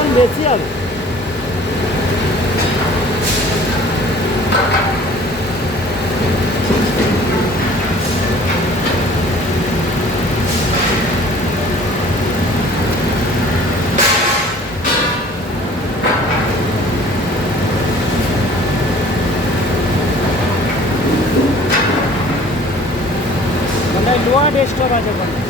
ওজন বেশি হবে। মানে লোয়া ডেস্কটপ আছে ওখানে।